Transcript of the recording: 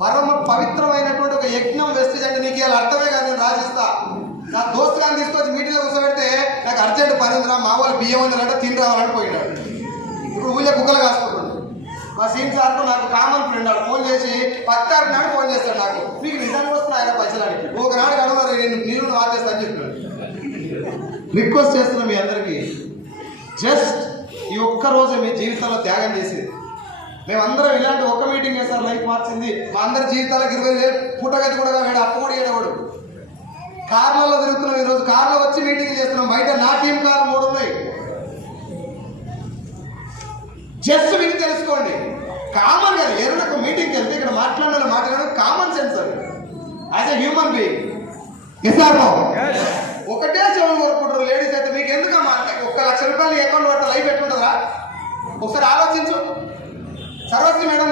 పరమ పవిత్రమైనటువంటి ఒక యజ్ఞం వెస్టేజ్ అంటే నీకు ఇలా అర్థమే కాదు. నేను రాసిస్తా. నా దోస్తు కానీ తీసుకొచ్చి మీటింగ్లో కూర్చోబెడితే నాకు అర్జెంట్ పని ఉందిరా, మా వాళ్ళు బియ్యం ఉందంటే తిని రావాలని పోయినాడు. ఇప్పుడు ఊళ్ళో కుక్కలు కాసుకుంటాడు. మా సీన్ సార్తో నాకు కామన్ ఫ్రెండ్ వాడు ఫోన్ చేసి 10 నాడు ఫోన్ చేస్తాడు. నాకు మీకు నిజానికి వస్తున్నా ఆయన పైసలానికి ఒకనాడు అడగారు, నేను నీరు వాచేస్తా అని చెప్పాడు. రిక్వెస్ట్ చేస్తున్నా మీ అందరికీ, జస్ట్ ఈ ఒక్కరోజే మీ జీవితంలో త్యాగం చేసేది. మేమందరం ఇలాంటి ఒక్క మీటింగ్ చేస్తారు లైఫ్ మార్చింది. మా అందరి జీవితాలకు 20,000 పుట్టగతి కూడా వేడు, అప్పు కూడా వేడవాడు. కార్లలో తిరుగుతున్నాం. ఈరోజు కార్లో వచ్చి మీటింగ్ చేస్తున్నాం. బయట నా టీం కార్లు 3 ఉన్నాయి. జస్ట్ మీరు తెలుసుకోండి, కామన్ గా ఏదైనా ఒక మీటింగ్కి వెళ్తే ఇక్కడ మాట్లాడడం కామన్ సెన్స్ అది. యాజ్ ఎ హ్యూమన్ బీయింగ్ ఒకటే చెవులు కోరుకుంటారు లేడీస్ అయితే. మీకు ఎందుకమ్మా 1,00,000 రూపాయలు అకౌంట్ పడితే లైఫ్ ఎట్లుంటుందా ఒకసారి ఆలోచించు. సర్వశ్రీ మేడం